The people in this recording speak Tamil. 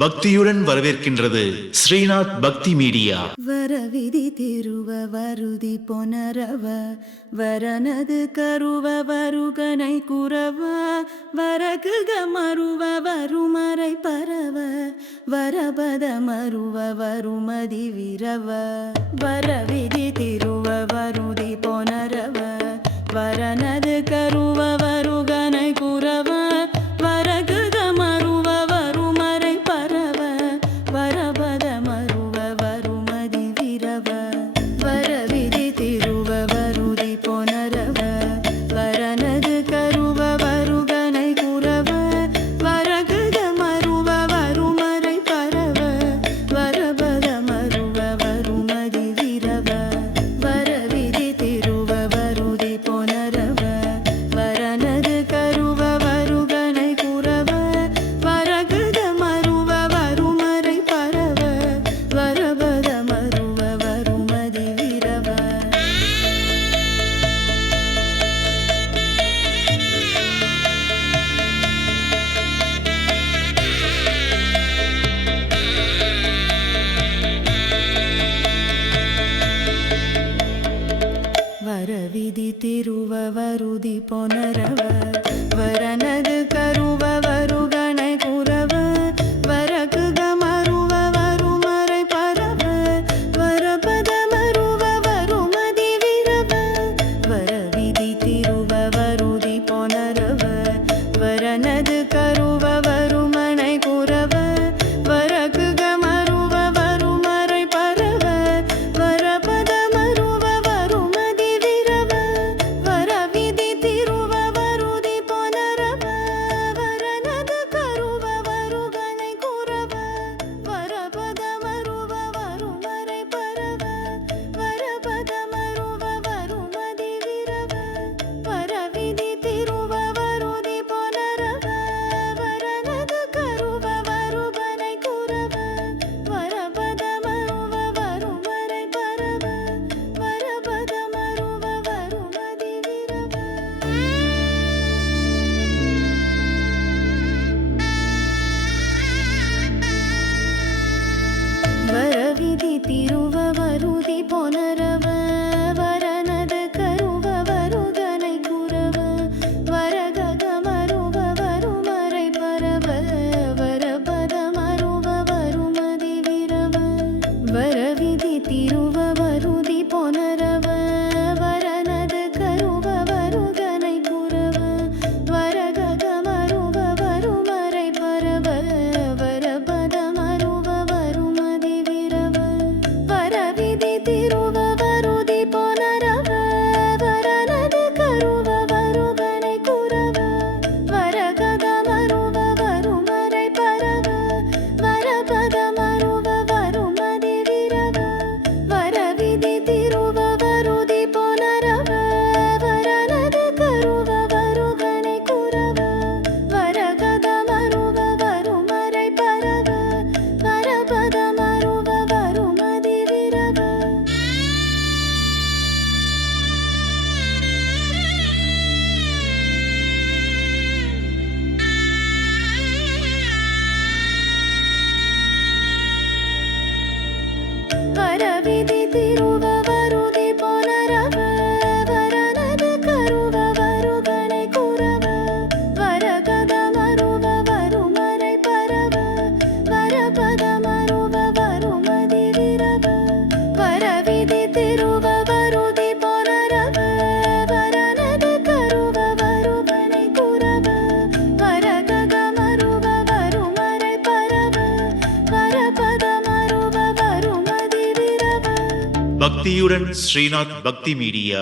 பக்தியுடன் வரவேற்கின்றது ஸ்ரீநாத் பக்தி மீடியா. வரவிதி திருவ வருதி பொனரவ வரனது கருவ வருகனை குறவ வரகுக மருவ வருமறை பரவ வரபத மருவ வருமதி விரவ. வரவிதி திருவ வருதி பொனரவ வரனது கருவ கரவிதி திருவ வருதி பொனரவ வரனது கருவ வரு திருவ ഭക്തിയുടൻ ശ്രീനാഥ് ഭക്തി മീഡിയ